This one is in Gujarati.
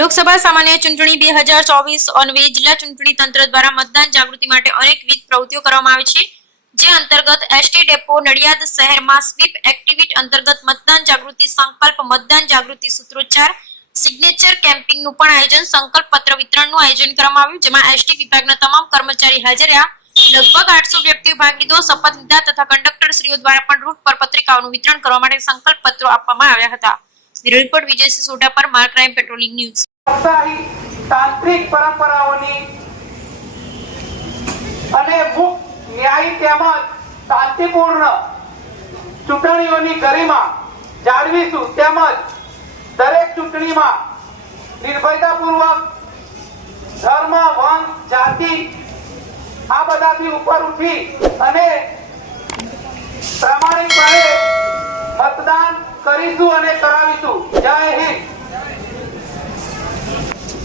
લોકસભા સામાન્ય ચૂંટણી બે હજાર ચોવીસ અન્વયે જિલ્લા ચૂંટણી તંત્ર દ્વારા મતદાન જાગૃતિ માટે અનેકવિધ પ્રવૃત્તિઓ કરવામાં આવી છે. જે અંતર્ગત એસટી ડેપો નડિયાદ શહેરમાં સ્વીપ એક્ટિવિટ અંતર્ગત મતદાન જાગૃતિ સંકલ્પ મતદાન જાગૃતિ સૂત્રોચ્ચાર, સિગ્નેચર કેમ્પિંગનું પણ આયોજન, સંકલ્પ પત્ર વિતરણનું આયોજન કરવામાં આવ્યું, જેમાં એસટી વિભાગના તમામ કર્મચારી હાજર રહ્યા. લગભગ આઠસો વ્યક્તિઓ ભાગ લીધો શપથ લીધા તથા કંડક્ટર શ્રીઓ દ્વારા પણ રૂટ પર પત્રિકાઓનું વિતરણ કરવા માટે સંકલ્પ પત્રો આપવામાં આવ્યા હતા. રિપોર્ટ વિજય સિસોડા પર માર ક્રાઇમ પેટ્રોલિંગ ન્યૂઝ. તાંત્રિક પરંપરાઓની અને મુક્ત ન્યાયી તેમજ શાંતિપૂર્ણ ચૂંટણીઓની ગરિમા જાળવીશું તેમજ દરેક ચૂંટણીમાં નિર્ભયતાપૂર્વક ધર્મ, વંશ, જાતિ આ બધાથી ઉપર ઉઠી અને મતદાન કરીશું અને કરાવીશું.